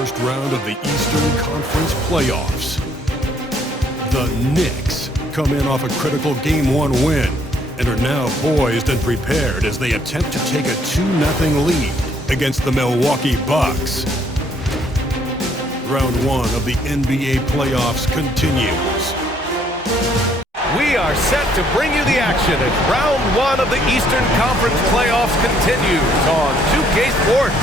first round of the Eastern Conference playoffs. The Knicks come in off a critical Game 1 win and are now poised and prepared as they attempt to take a 2-0 lead against the Milwaukee Bucks. Round 1 of the NBA playoffs continues. We are set to bring you the action as round 1 of the Eastern Conference playoffs continues on 2K Sports.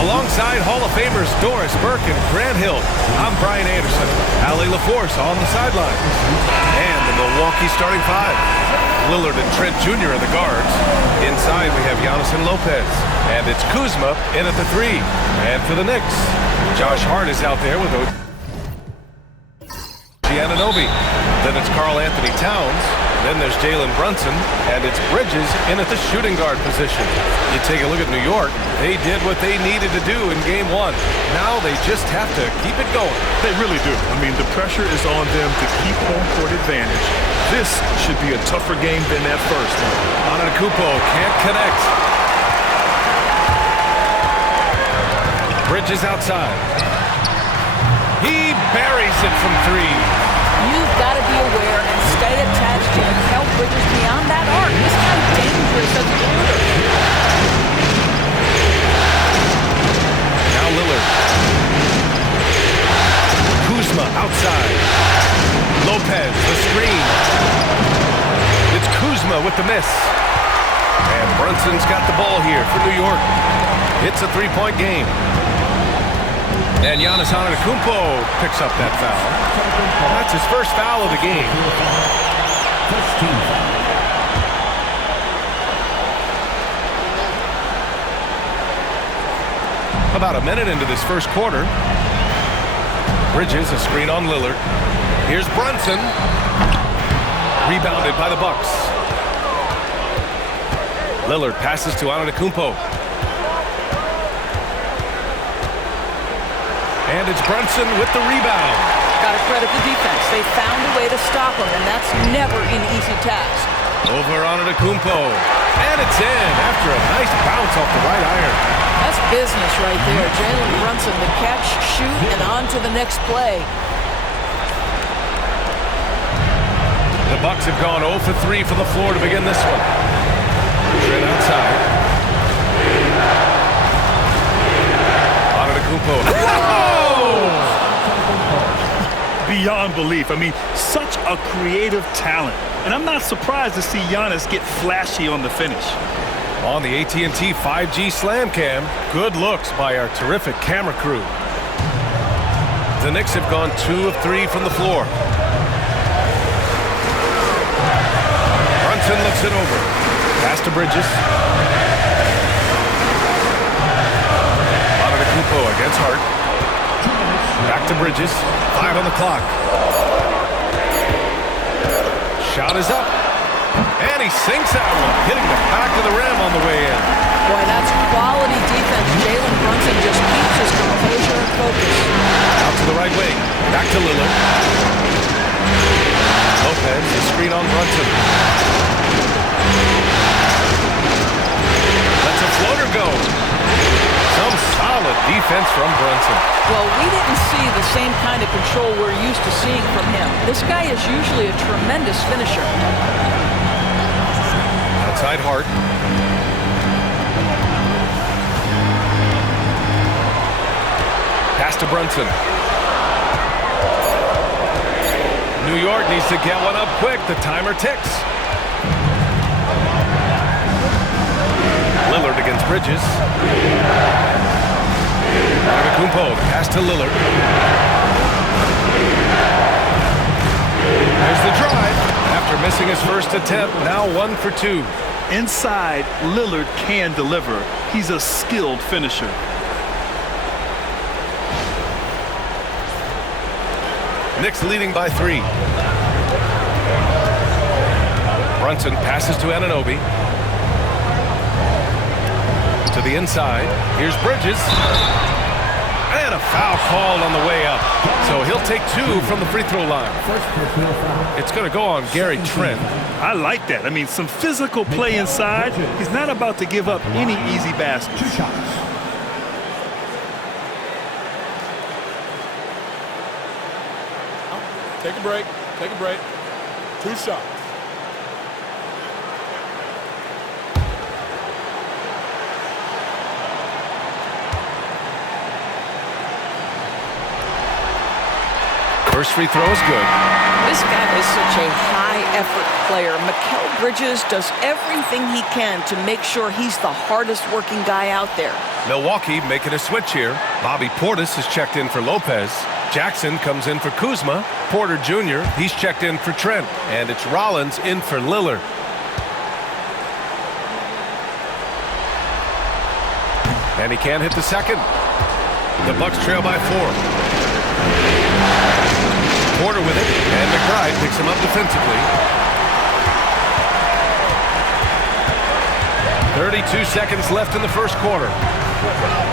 Alongside Hall of Famers Doris Burke and Grant Hill, I'm Brian Anderson. Allie LaForce on the sideline. And the Milwaukee starting five. Lillard and Trent Jr. are the guards. Inside we have Giannis and Lopez. And it's Kuzma in at the 3. And for the Knicks, Josh Hart is out there with Anunoby. Then it's Karl Anthony Towns. Then there's Jalen Brunson. And it's Bridges in at the shooting guard position. You take a look at New York. They did what they needed to do in Game 1. Now they just have to keep it going. They really do. I mean, the pressure is on them to keep home court advantage. This should be a tougher game than that first one. Antetokounmpo can't connect. Bridges outside. He buries it from 3. You've got to be aware and stay attached to help Bridges beyond that arc. This guy's dangerous as a shooter. Now Lillard. Kuzma outside. Lopez, the screen. It's Kuzma with the miss. And Brunson's got the ball here for New York. It's a 3-point game. And Giannis Antetokounmpo picks up that foul. That's his first foul of the game. About a minute into this first quarter. Bridges, a screen on Lillard. Here's Brunson. Rebounded by the Bucks. Lillard passes to Antetokounmpo. And it's Brunson with the rebound. Got to credit the defense. They found a way to stop him, and that's never an easy task. Over Antetokounmpo. And it's in after a nice bounce off the right iron. That's business right there. Jalen Brunson, the catch, shoot, and on to the next play. The Bucks have gone 0 for 3 from the floor to begin this one. Trent outside. Antetokounmpo. Beyond belief. I mean, such a creative talent. And I'm not surprised to see Giannis get flashy on the finish. On the AT&T 5G Slam Cam, good looks by our terrific camera crew. The Knicks have gone 2 of 3 from the floor. Brunson looks it over. Pass to Bridges. Antetokounmpo against Hart. Back to Bridges. 5 on the clock. Shot is up. And he sinks that one, hitting the back of the rim on the way in. Boy, that's quality defense. Jalen Brunson just keeps his composure and focus. Out to the right wing. Back to Lillard. Lopez, the screen on Brunson. Lets a floater go. Some solid defense from Brunson. Well, we didn't see the same kind of control we're used to seeing from him. This guy is usually a tremendous finisher. Outside Hart. Pass to Brunson. New York needs to get one up quick. The timer ticks. Lillard against Bridges. Antetokounmpo, pass to Lillard. There's the drive. After missing his first attempt, now 1 for 2. Inside, Lillard can deliver. He's a skilled finisher. Knicks leading by 3. Brunson passes to Anunoby. To the inside. Here's Bridges. And a foul called on the way up. So he'll take 2 from the free throw line. It's going to go on Gary Trent. I like that. I mean, some physical play inside. He's not about to give up any easy baskets. Take a break. Take a break. 2 shots. First free throw is good. This guy is such a high-effort player. Mikal Bridges does everything he can to make sure he's the hardest-working guy out there. Milwaukee making a switch here. Bobby Portis is checked in for Lopez. Jackson comes in for Kuzma. Porter Jr., he's checked in for Trent. And it's Rollins in for Lillard. And he can't hit the second. The Bucks trail by 4. Porter with it, and McBride picks him up defensively. 32 seconds left in the first quarter.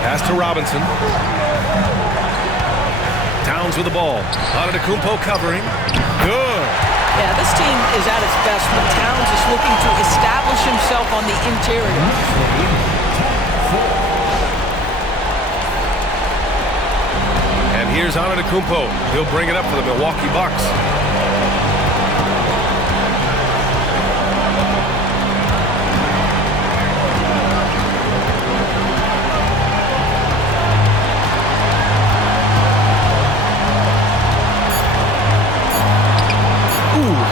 Pass to Robinson. Towns with the ball. Antetokounmpo covering. Good. Yeah, this team is at its best when Towns is looking to establish himself on the interior. And here's Antetokounmpo. He'll bring it up for the Milwaukee Bucks.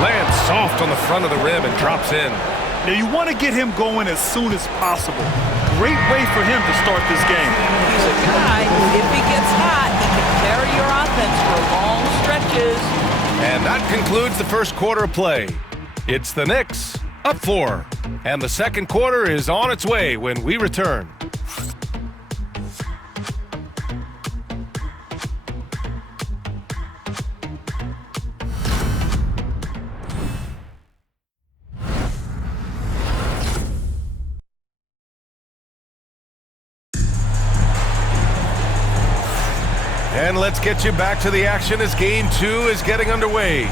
Lands soft on the front of the rim and drops in. Now you want to get him going as soon as possible. Great way for him to start this game. He's a guy who, if he gets hot, he can carry your offense for long stretches. And that concludes the first quarter of play. It's the Knicks up 4. And the second quarter is on its way when we return. And let's get you back to the action as Game 2 is getting underway.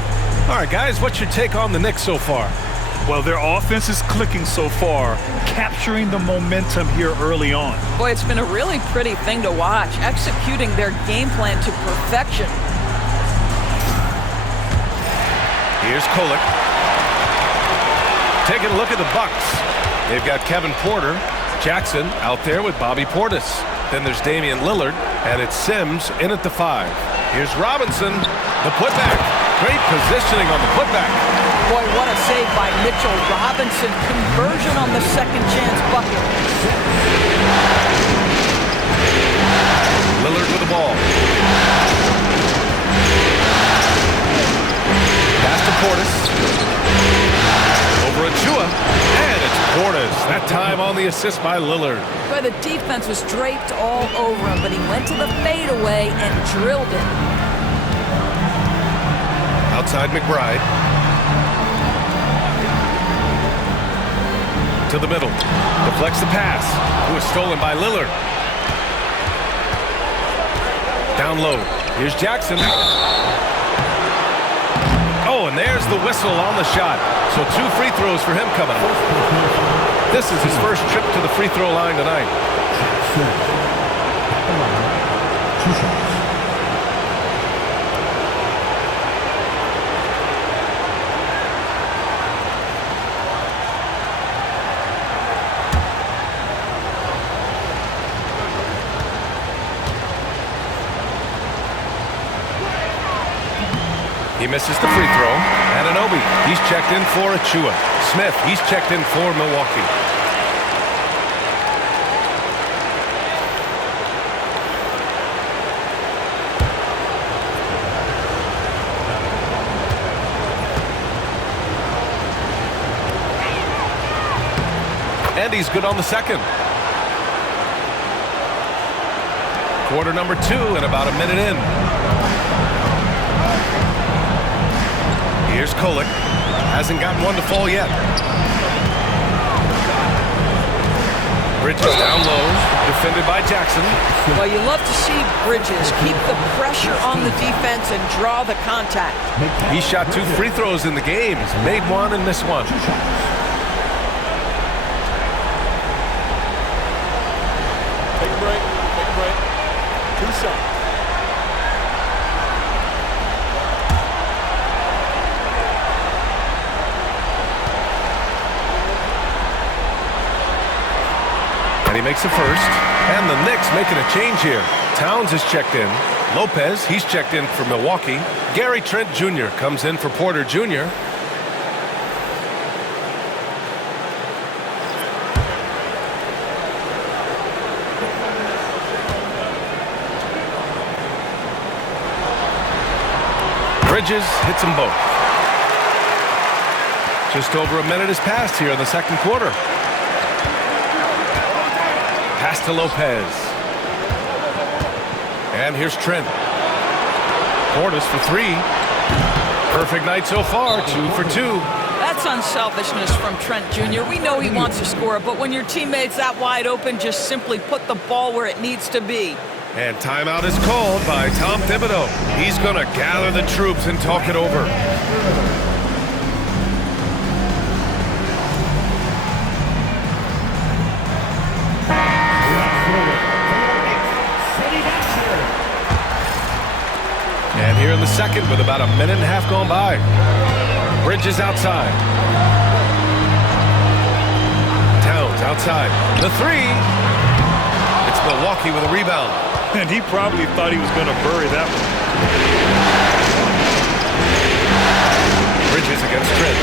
All right, guys, what's your take on the Knicks so far? Well, their offense is clicking so far, capturing the momentum here early on. Boy, it's been a really pretty thing to watch, executing their game plan to perfection. Here's Kolek. Taking a look at the Bucks. They've got Kevin Porter, Jackson out there with Bobby Portis. Then there's Damian Lillard, and it's Sims in at the 5. Here's Robinson, the putback. Great positioning on the putback. Boy, what a save by Mitchell Robinson. Conversion on the second chance bucket. Lillard with the ball. Pass to Portis. Over Achua, and it's Portis. That time on the assist by Lillard. But the defense was draped all over him, but he went to the fadeaway and drilled it. Outside McBride. To the middle. Deflects the pass. It was stolen by Lillard. Down low. Here's Jackson. Oh, and there's the whistle on the shot. So 2 free throws for him coming up. This is his first trip to the free throw line tonight. 2 shots. He misses the free throw. Anunoby, he's checked in for Achua. Smith, he's checked in for Milwaukee. And he's good on the second. Quarter number 2 and about a minute in. Here's Kolek. Hasn't gotten one to fall yet. Bridges down low. Defended by Jackson. Well, you love to see Bridges keep the pressure on the defense and draw the contact. He shot 2 free throws in the game. He's made one and missed one. Take a break. Take a break. 2 shots. And he makes the first. And the Knicks making a change here. Towns is checked in. Lopez, he's checked in for Milwaukee. Gary Trent Jr. comes in for Porter Jr. Bridges hits them both. Just over a minute has passed here in the second quarter. Pass to Lopez. And here's Trent. Portis for three. Perfect night so far, 2 for 2. That's unselfishness from Trent Jr. We know he wants to score, but when your teammate's that wide open, just simply put the ball where it needs to be. And timeout is called by Tom Thibodeau. He's going to gather the troops and talk it over. And here in the second with about a minute and a half gone by. Bridges outside. Towns outside. The three. It's Milwaukee with a rebound. And he probably thought he was going to bury that one. Bridges against Trent.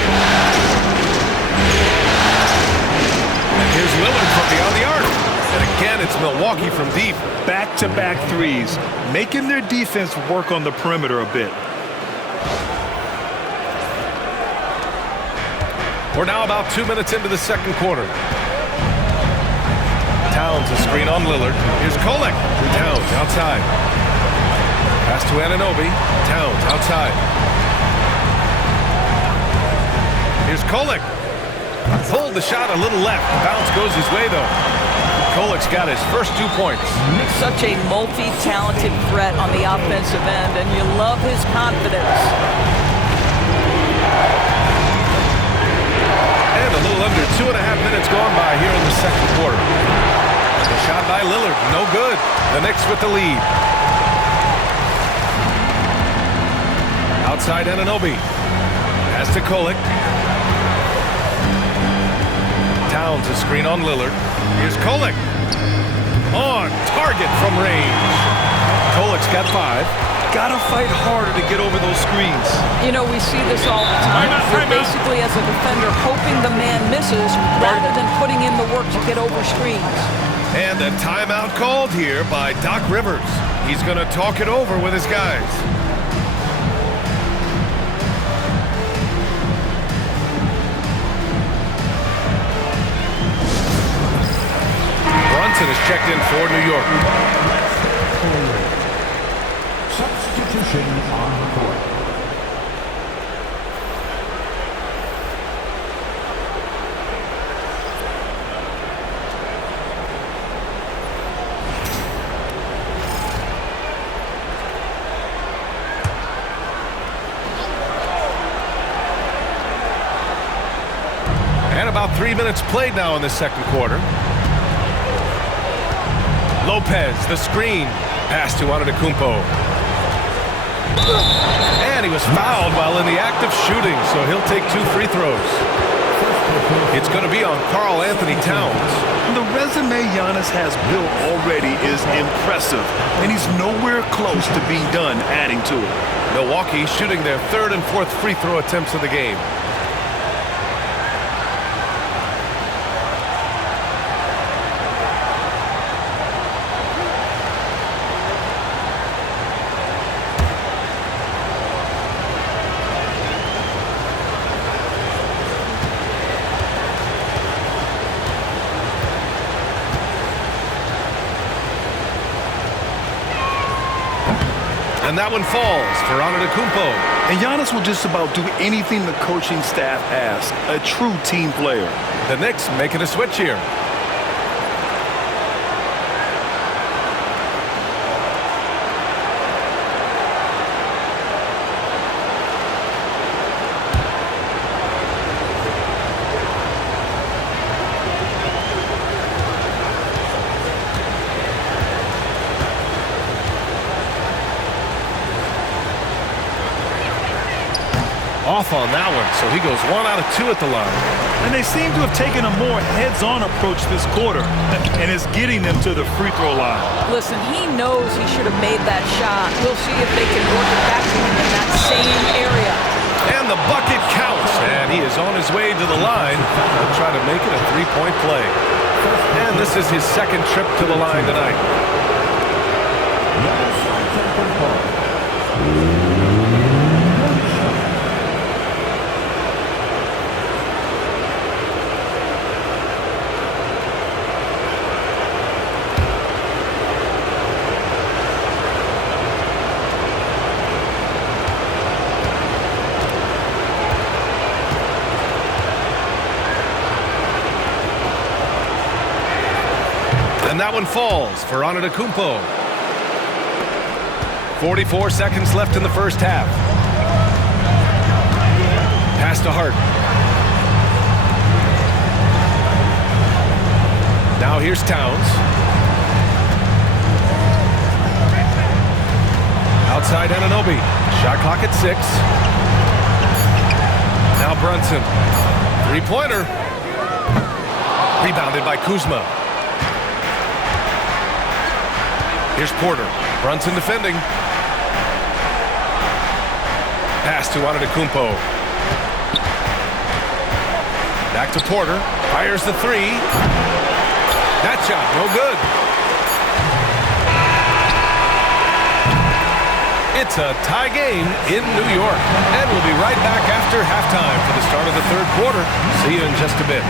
And here's Lillard from beyond the arc. And again, it's Milwaukee from deep. Back-to-back threes, making their defense work on the perimeter a bit. We're now about 2 minutes into the second quarter. Towns a screen on Lillard. Here's Kolek. Towns outside. Pass to Anunoby. Towns outside. Here's Kolek. Pulled the shot a little left. Bounce goes his way though. Kolek's got his first 2 points. Such a multi-talented threat on the offensive end, and you love his confidence. And a little under 2.5 minutes gone by here in the second quarter. The shot by Lillard, no good. The Knicks with the lead. Outside Anunoby. Pass to Kolek. Towns a screen on Lillard. Here's Kolek. On target from range. Kolek's got 5. Gotta fight harder to get over those screens. You know, we see this all the time. You're basically, as a defender, hoping the man misses rather than putting in the work to get over screens. And a timeout called here by Doc Rivers. He's going to talk it over with his guys. Brunson is checked in for New York. Substitution on the court. And about 3 minutes played now in the second quarter. Lopez, the screen. Pass to Antetokounmpo. And he was fouled while in the act of shooting, so he'll take 2 free throws. It's going to be on Karl Anthony Towns. The resume Giannis has built already is impressive, and he's nowhere close to being done adding to it. Milwaukee shooting their 3rd and 4th free throw attempts of the game. And that one falls for Antetokounmpo. And Giannis will just about do anything the coaching staff asks. A true team player. The Knicks making a switch here. Off on that one, so he goes 1 out of 2 at the line. And they seem to have taken a more heads-on approach this quarter, and it's getting them to the free throw line. Listen, he knows he should have made that shot. We'll see if they can work it back to him in that same area. And the bucket counts, and he is on his way to the line. He'll try to make it a three-point play. And this is his second trip to the line tonight. And that one falls for Antetokounmpo. 44 seconds left in the first half. Pass to Hart. Now here's Towns. Outside Anunoby. Shot clock at 6. Now Brunson. Three-pointer. Rebounded by Kuzma. Here's Porter. Brunson defending. Pass to Antetokounmpo. Back to Porter. Fires the three. That shot, no good. It's a tie game in New York. And we'll be right back after halftime for the start of the third quarter. See you in just a bit.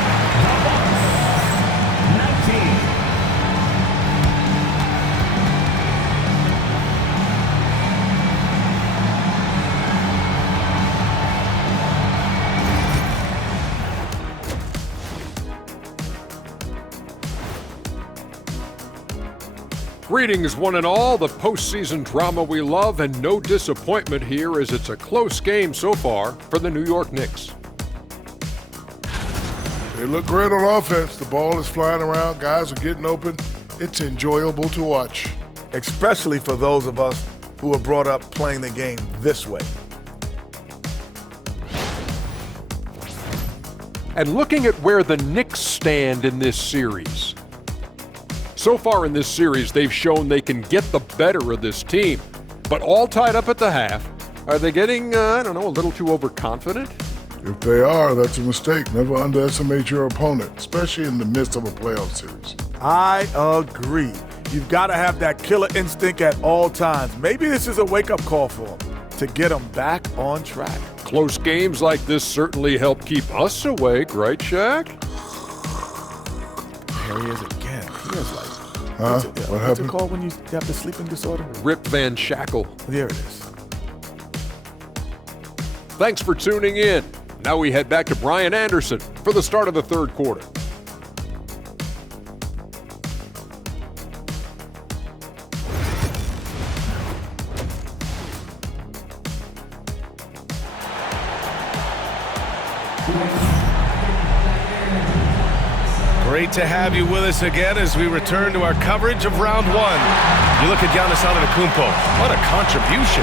Greetings, one and all. The postseason drama we love, and no disappointment here as it's a close game so far for the New York Knicks. They look great on offense. The ball is flying around. Guys are getting open. It's enjoyable to watch. Especially for those of us who were brought up playing the game this way. And looking at where the Knicks stand in this series. So far in this series, they've shown they can get the better of this team. But all tied up at the half, are they getting, a little too overconfident? If they are, that's a mistake. Never underestimate your opponent, especially in the midst of a playoff series. I agree. You've got to have that killer instinct at all times. Maybe this is a wake-up call for them to get them back on track. Close games like this certainly help keep us awake, right, Shaq? There he is again. He is like, What what's happened? it called when you have the sleeping disorder? Rip Van Shackle. There it is. Thanks for tuning in. Now we head back to Brian Anderson for the start of the third quarter. Great to have you with us again as we return to our coverage of round one. You look at Giannis Antetokounmpo. What a contribution.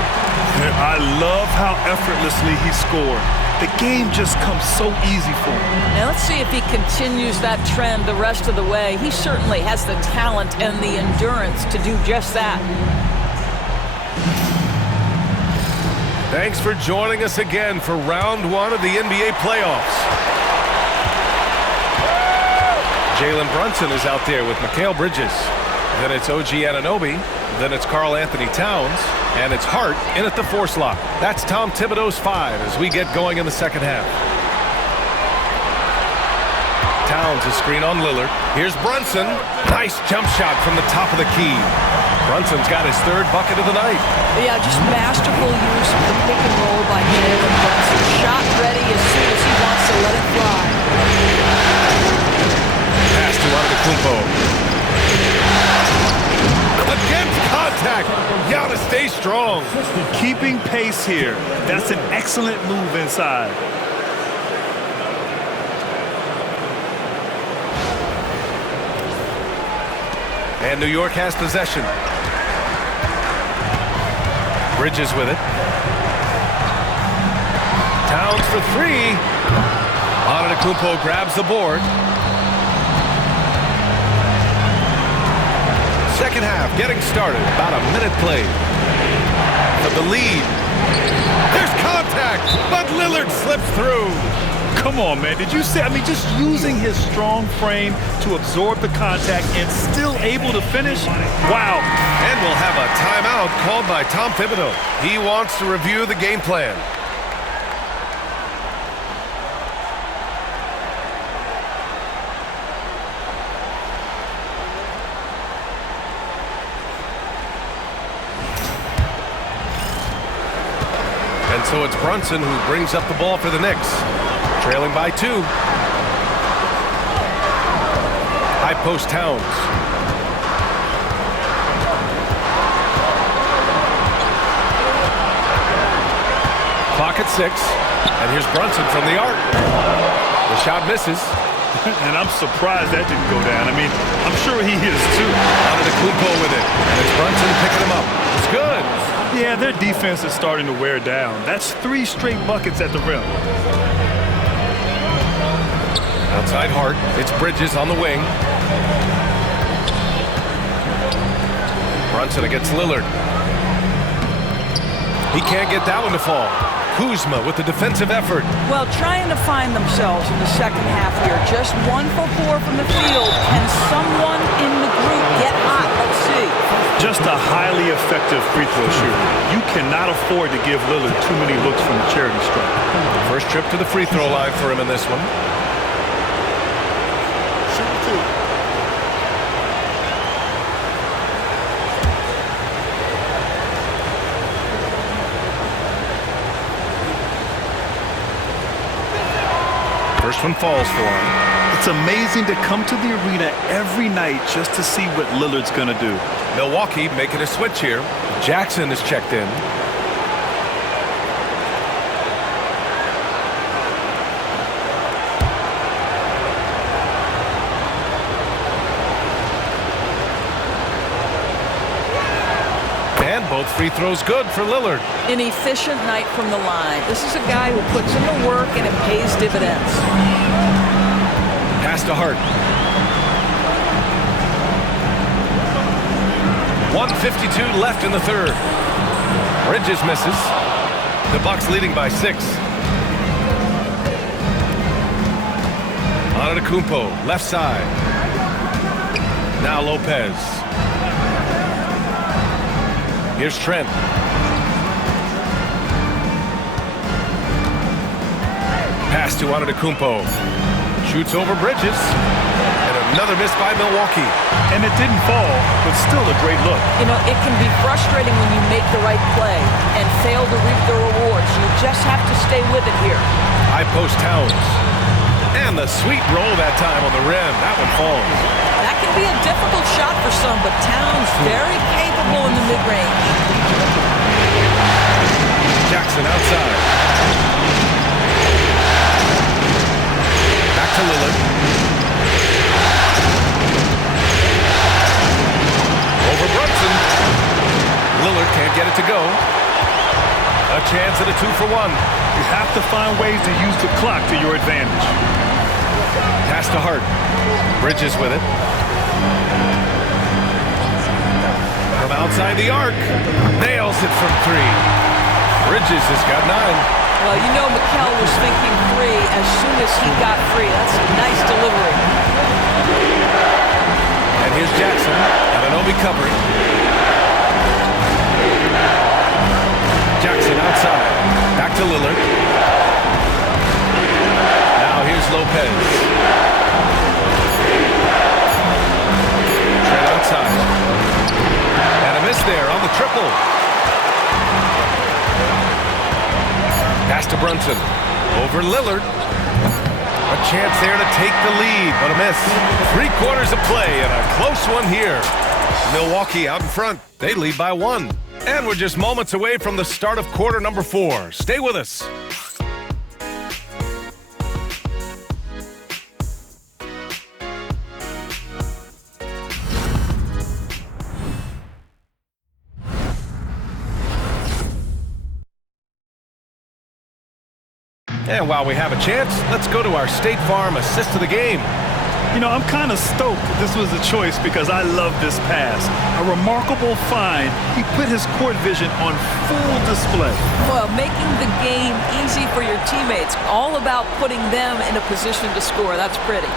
I love how effortlessly he scored. The game just comes so easy for him. Now let's see if he continues that trend the rest of the way. He certainly has the talent and the endurance to do just that. Thanks for joining us again for round one of the NBA playoffs. Jalen Brunson is out there with Mikal Bridges. Then it's OG Anunoby. Then it's Karl Anthony Towns. And it's Hart in at the 4 slot. That's Tom Thibodeau's 5 as we get going in the second half. Towns is screen on Lillard. Here's Brunson. Nice jump shot from the top of the key. Brunson's got his third bucket of the night. Yeah, just masterful use of the pick and roll by Jalen Brunson. Shot ready as soon as he wants to let it fly. Pass to Antetokounmpo. Against contact. Giannis stays strong. Keeping pace here. That's an excellent move inside. And New York has possession. Bridges with it. Towns for 3. Antetokounmpo grabs the board. Second half getting started. About a minute played. For the lead. There's contact, but Lillard slips through. Come on, man. Did you see? I mean, just using his strong frame to absorb the contact and still able to finish? Wow. And we'll have a timeout called by Tom Thibodeau. He wants to review the game plan. And so it's Brunson who brings up the ball for the Knicks. Trailing by 2. High post Towns. Clock at 6. And here's Brunson from the arc. The shot misses. And I'm surprised that didn't go down. I mean, I'm sure he is too. Antetokounmpo with it. And it's Brunson picking him up. It's good. Yeah, their defense is starting to wear down. That's 3 straight buckets at the rim. Outside Hart. It's Bridges on the wing. Brunson against Lillard. He can't get that one to fall. Kuzma with the defensive effort. Well, trying to find themselves in the second half here. Just 1 for 4 from the field. Can someone in the group get hot? Let's see. Just a highly effective free throw shooter. You cannot afford to give Lillard too many looks from the charity stripe. First trip to the free throw line for him in this one. First one falls for him. It's amazing to come to the arena every night just to see what Lillard's going to do. Milwaukee making a switch here. Jackson is checked in. And both free throws good for Lillard. An efficient night from the line. This is a guy who puts in the work and it pays dividends. Pass to Hart. 1:52 left in the third. Bridges misses. The Bucks leading by 6. Antetokounmpo, left side. Now Lopez. Here's Trent. Pass to Antetokounmpo. Shoots over Bridges. And another miss by Milwaukee. And it didn't fall, but still a great look. You know, it can be frustrating when you make the right play and fail to reap the rewards. You just have to stay with it here. High post Towns. And the sweet roll that time on the rim. That one falls. That can be a difficult shot for some, but Towns very capable in the mid-range. Jackson outside. Back to Lillard. Over Brunson. Lillard can't get it to go. A chance at a 2-for-1. You have to find ways to use the clock to your advantage. Pass to Hart. Bridges with it. From outside the arc. Nails it from 3. Bridges has got 9. Well, you know Mikal was thinking 3 as soon as he got free. That's a nice delivery. And here's Jackson. Anunoby covering. Jackson outside. Back to Lillard. Now here's Lopez. Trent outside. And a miss there on the triple. Pass to Brunson. Over Lillard. A chance there to take the lead, but a miss. 3/4 of play and a close one here. Milwaukee out in front. They lead by 1. And we're just moments away from the start of quarter number 4. Stay with us. And while we have a chance, let's go to our State Farm assist of the game. You know, I'm kind of stoked this was a choice because I love this pass. A remarkable find. He put his court vision on full display. Well, making the game easy for your teammates. All about putting them in a position to score. That's pretty.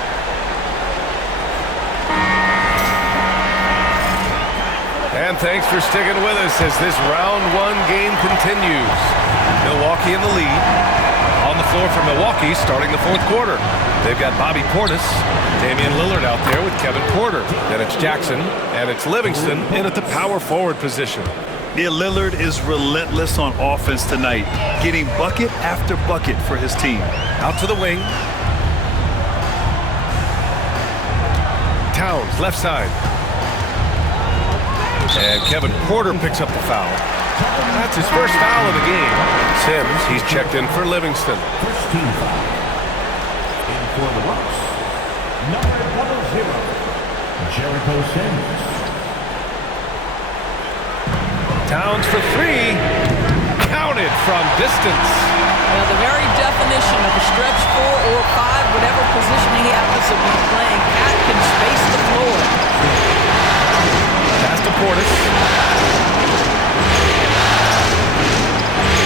And thanks for sticking with us as this round one game continues. Milwaukee in the lead. On the floor for Milwaukee starting the fourth quarter. They've got Bobby Portis, Damian Lillard out there with Kevin Porter. Then it's Jackson, and it's Livingston in at the power forward position. Yeah, Lillard is relentless on offense tonight, getting bucket after bucket for his team. Out to the wing. Towns, left side. And Kevin Porter picks up the foul. That's his first foul of the game. Sims, he's checked in for Livingston. First team foul. In for the Bucks, number 00, Jericho Sims. Towns for three. Counted from distance. Well, the very definition of a stretch 4 or 5, whatever position he happens to be playing, Cat can space the floor. Pass to Portis.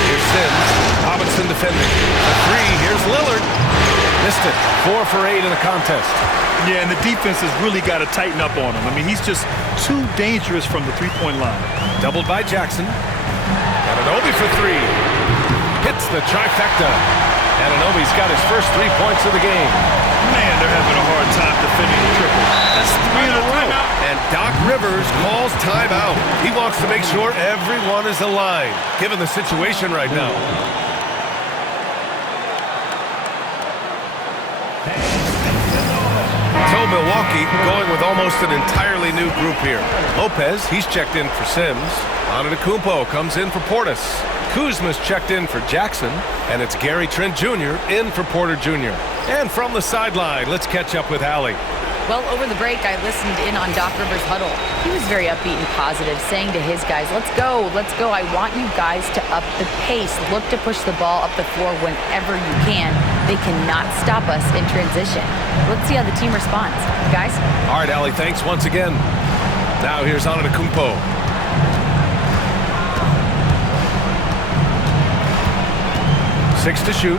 Here's Sims. Robinson defending. A three. Here's Lillard. Missed it. 4 for 8 in the contest. Yeah, and the defense has really got to tighten up on him. I mean, he's just too dangerous from the three-point line. Doubled by Jackson. Anunoby for three. Hits the trifecta. Anunoby's got his first 3 points of the game. Man, they're having a hard time defending the triple. That's 3 in a row. And Doc Rivers calls timeout. He wants to make sure everyone is aligned, given the situation right now. So Milwaukee going with almost an entirely new group here. Lopez, he's checked in for Sims. Antetokounmpo comes in for Portis. Kuzma's checked in for Jackson. And it's Gary Trent Jr. in for Porter Jr. And from the sideline, let's catch up with Allie. Well, over the break, I listened in on Doc Rivers' huddle. He was very upbeat and positive, saying to his guys, let's go, let's go. I want you guys to up the pace. Look to push the ball up the floor whenever you can. They cannot stop us in transition. Let's see how the team responds. Guys? All right, Allie, thanks once again. Now here's Antetokounmpo. Six to shoot.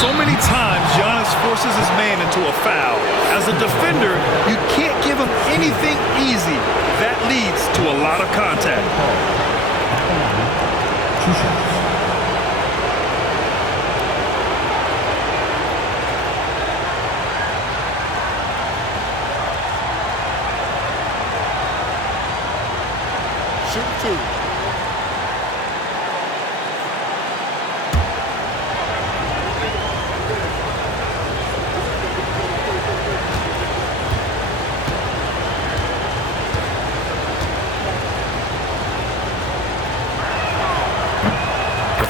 So many times, Giannis forces his man into a foul. As a defender, you can't give him anything easy. That leads to a lot of contact. 2 shots. Shoot 2.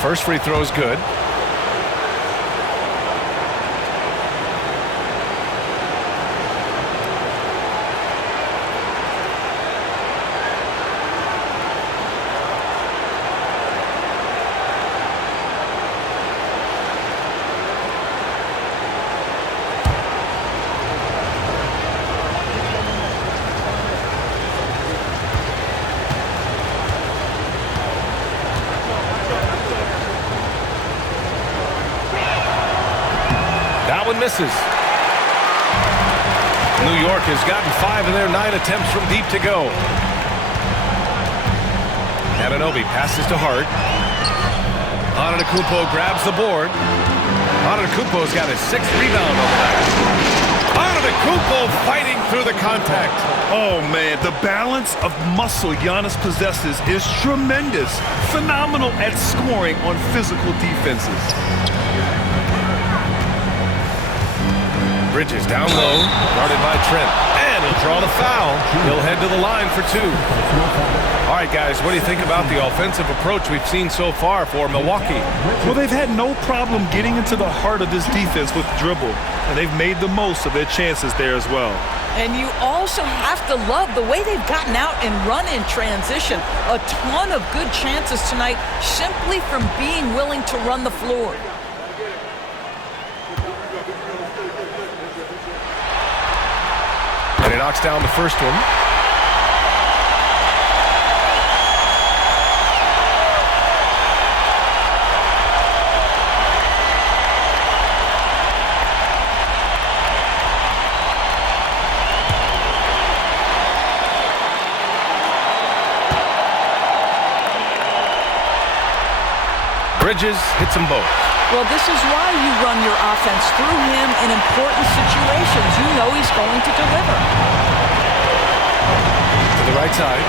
First free throw is good. Misses. New York has gotten 5 of their 9 attempts from deep to go. Anunoby passes to Hart. Antetokounmpo grabs the board. Antetokounmpo's got his 6th rebound on the night. Antetokounmpo fighting through the contact. Oh, man, the balance of muscle Giannis possesses is tremendous. Phenomenal at scoring on physical defenses. Bridges down low, guarded by Trent. And he'll draw the foul. He'll head to the line for 2. All right, guys, what do you think about the offensive approach we've seen so far for Milwaukee? Well, they've had no problem getting into the heart of this defense with dribble, and they've made the most of their chances there as well. And you also have to love the way they've gotten out and run in transition. A ton of good chances tonight simply from being willing to run the floor. And he knocks down the first one. Bridges hits them both. Well, this is why you run your offense through him in important situations. You know he's going to deliver. To the right side.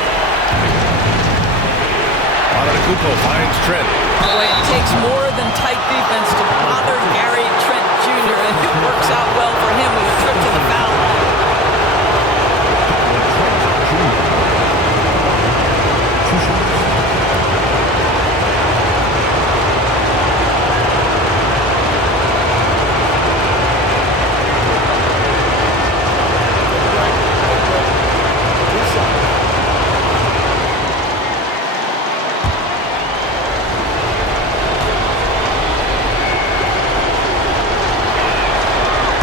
Antetokounmpo finds Trent. Boy, it takes more than tight defense to bother Gary Trent Jr., and it works out well for him with a trip to the foul line.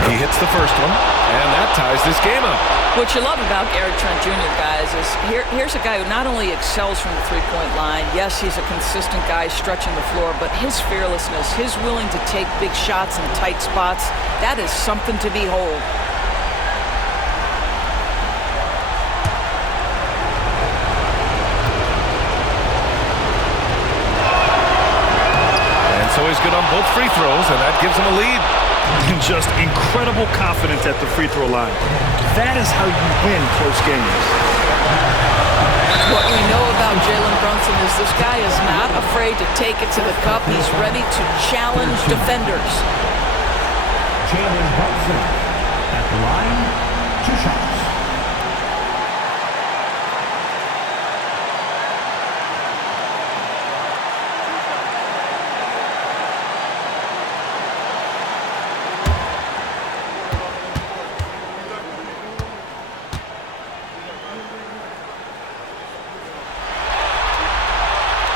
He hits the first one, and that ties this game up. What you love about Gary Trent Jr., guys, is here's a guy who not only excels from the three-point line, yes, he's a consistent guy stretching the floor, but his fearlessness, his willing to take big shots in tight spots, that is something to behold. And so he's good on both free throws, and that gives him a lead. And just incredible confidence at the free throw line. That is how you win close games. What we know about Jalen Brunson is this guy is not afraid to take it to the cup. He's ready to challenge defenders. Jalen Brunson at the line, 2 shots.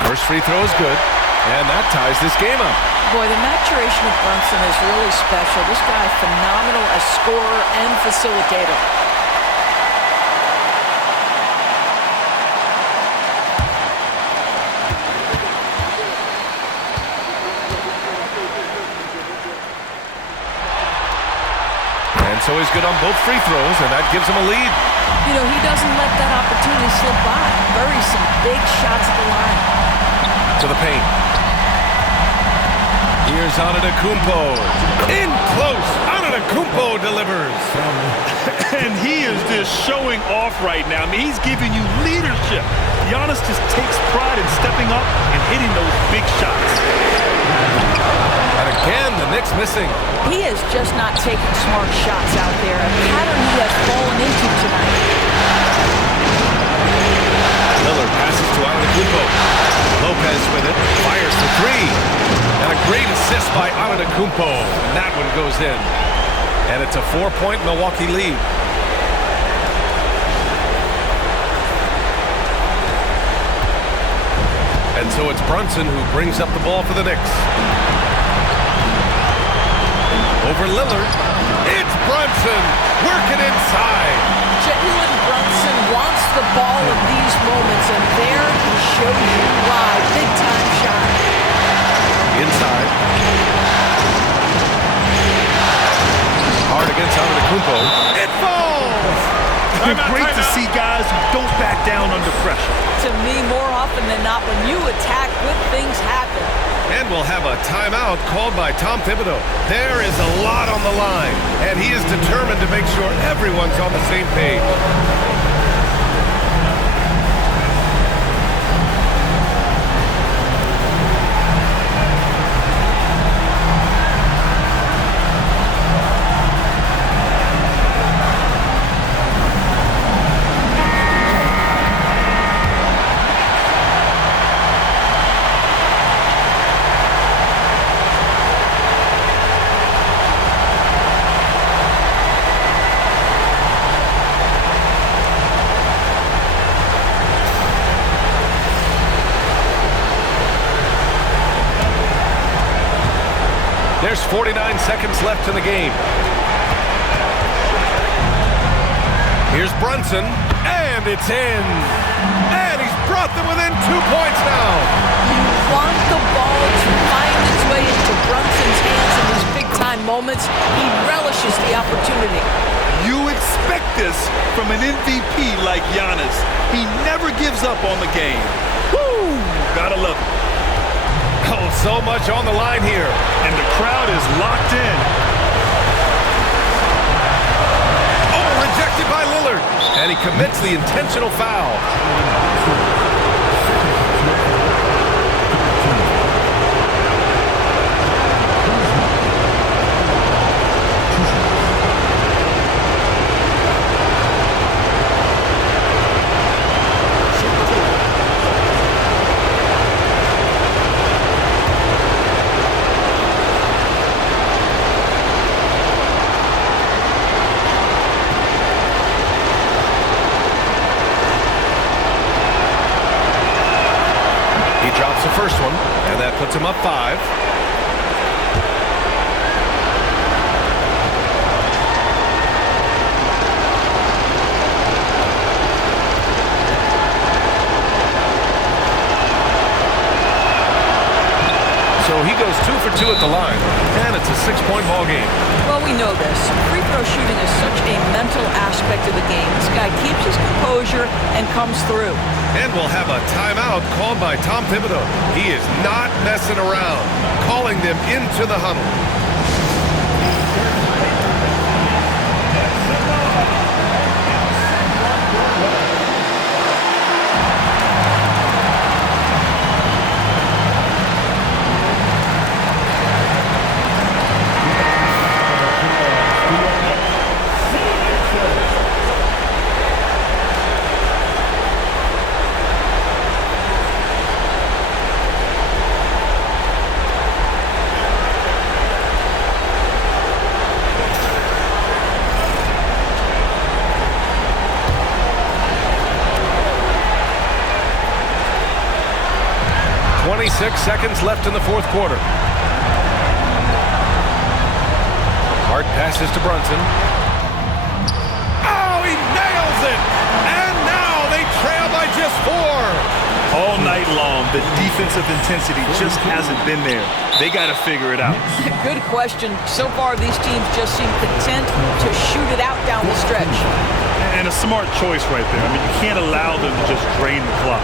First free throw is good, and that ties this game up. Boy, the maturation of Brunson is really special. This guy, phenomenal as scorer and facilitator. And so he's good on both free throws, and that gives him a lead. You know, he doesn't let that opportunity slip by. Buries some big shots at the line. To the paint. Here's Antetokounmpo. In close. Antetokounmpo delivers. And he is just showing off right now. I mean, he's giving you leadership. Giannis just takes pride in stepping up and hitting those big shots. And again, the Knicks missing. He is just not taking smart shots out there. A pattern he has fallen into tonight. Lillard passes to Antetokounmpo. Lopez with it. Fires for 3. And a great assist by Antetokounmpo. And that one goes in. And it's a 4-point Milwaukee lead. And so it's Brunson who brings up the ball for the Knicks. Over Lillard. It's Brunson working inside. Jalen Brunson wants the ball in these moments, and there he shows you why. Big-time shot. Inside. Hard against Antetokounmpo. It falls! Great to see guys who don't back down under pressure. To me, more often than not, when you attack, good things happen. And we'll have a timeout called by Tom Thibodeau. There is a lot on the line, and he is determined to make sure everyone's on the same page. 49 seconds left in the game. Here's Brunson, and it's in. And he's brought them within 2 points now. You want the ball to find its way into Brunson's hands in these big-time moments. He relishes the opportunity. You expect this from an MVP like Giannis. He never gives up on the game. Woo! Gotta love it. Oh, so much on the line here. And the crowd is locked in. Oh, rejected by Lillard. And he commits the intentional foul. First one, and that puts him up 5. So he goes 2 for 2 at the line, and it's a 6-point ball game. Well, we know this. Free throw shooting is such a mental aspect of the game. This guy keeps his composure and comes through. And we'll have a timeout called by Tom Thibodeau. He is not messing around, calling them into the huddle. Seconds left in the fourth quarter. Hard passes to Brunson. Oh, he nails it! And now they trail by just 4. All night long, the defensive intensity just hasn't been there. They got to figure it out. Good question. So far, these teams just seem content to shoot it out down the stretch. And a smart choice right there. I mean, you can't allow them to just drain the clock.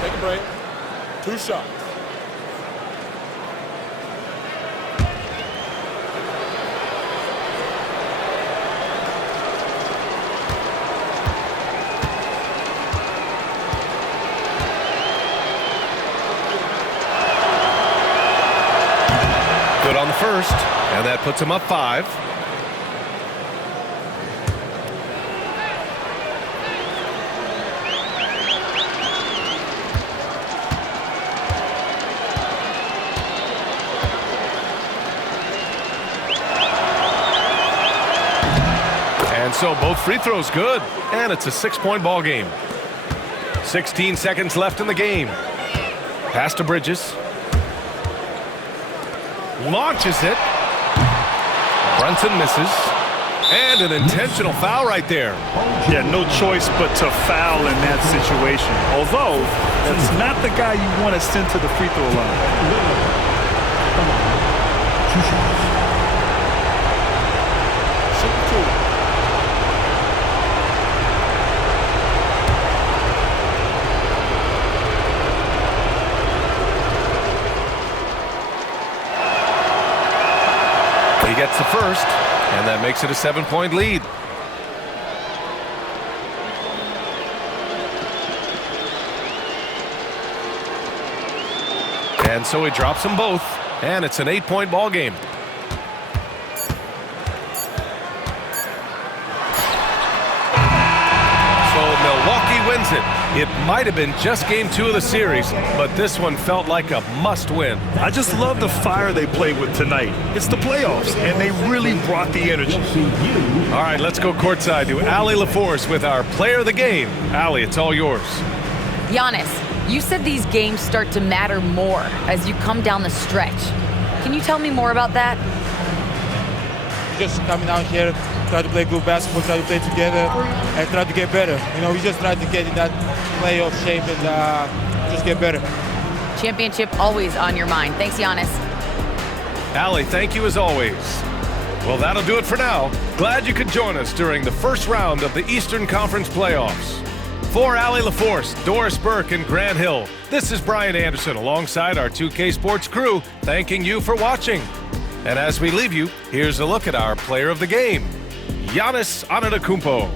Take a break. 2 shots. Good on the first, and that puts him up 5. And so both free throws good, and it's a 6-point ball game. 16 seconds left in the game. Pass to Bridges. Launches it. Brunson misses. And an intentional foul right there. Yeah, no choice but to foul in that situation. Although, that's not the guy you want to send to the free throw line. He gets the first, and that makes it a 7-point lead. And so he drops them both, and it's an 8-point ball game. So Milwaukee wins it. It might have been just game 2 of the series, but this one felt like a must-win. I just love the fire they played with tonight. It's the playoffs, and they really brought the energy. All right, let's go courtside to Allie LaForce with our player of the game. Allie, it's all yours. Giannis, you said these games start to matter more as you come down the stretch. Can you tell me more about that? Just coming out here, try to play good basketball, try to play together, and try to get better. You know, we just try to get in that playoff shape and just get better. Championship always on your mind. Thanks, Giannis. Allie, thank you as always. Well, that'll do it for now. Glad you could join us during the first round of the Eastern Conference playoffs. For Allie LaForce, Doris Burke, and Grant Hill, this is Brian Anderson alongside our 2K Sports crew, thanking you for watching. And as we leave you, here's a look at our player of the game, Giannis Antetokounmpo.